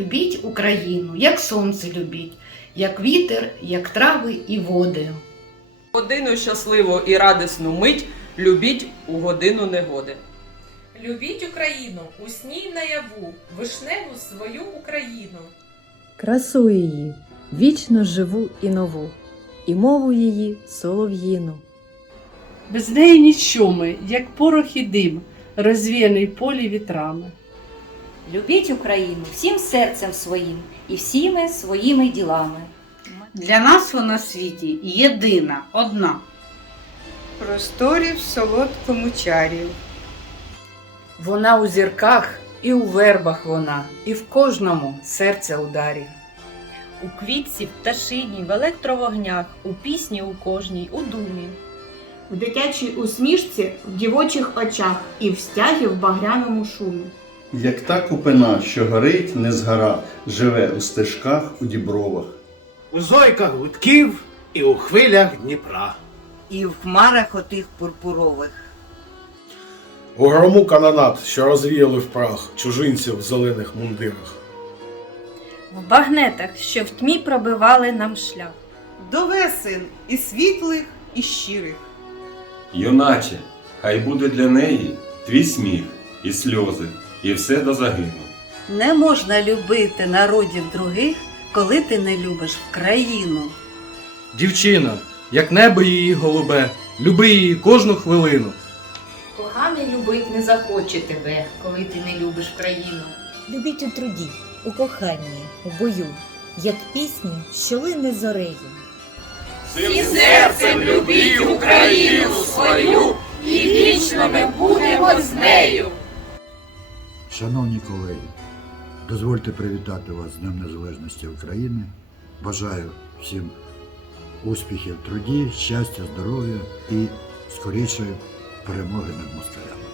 Любіть Україну, як сонце любіть, як вітер, як трави і води. Годину щасливу і радісну мить любіть у годину негоди. Любіть Україну, усній наяву, вишневу свою Україну. красу її, вічно живу і нову, і мову її солов'їну. Без неї ніщо ми, як порох і дим, розвіяний полі вітрами. Любіть Україну всім серцем своїм і всіми своїми ділами. Для нас вона в світі єдина, одна. просторі в солодкому чарі. Вона у зірках і у вербах вона, і в кожному серце ударі. У квітці, в пташині, в електровогнях, у пісні у кожній, у думі. в дитячій усмішці, в дівочих очах і в стягі в багряному шумі. Як та купина, що горить, не згора, живе у стежках, у дібровах. у зойках гудків і у хвилях Дніпра. І в хмарах отих пурпурових. У грому канонат, що розвіяли в прах чужинців в зелених мундирах. В багнетах, що в тьмі пробивали нам шлях. До весен і світлих, і щирих. Юначе, хай буде для неї твій сміх і сльози, і все до загину. Не можна любити народів других, коли ти не любиш країну. Дівчина, як небо її голубе, люби її кожну хвилину. Коханий любить не захоче тебе, коли ти не любиш країну. Любіть у труді, у коханні, у бою, як пісню, що лине зорею. Всім серцем любіть Україну свою, і вічно ми будемо з нею. Шановні колеги, дозвольте привітати вас з Днем Незалежності України. Бажаю всім успіхів в труді, щастя, здоров'я і скорішої перемоги над москалями.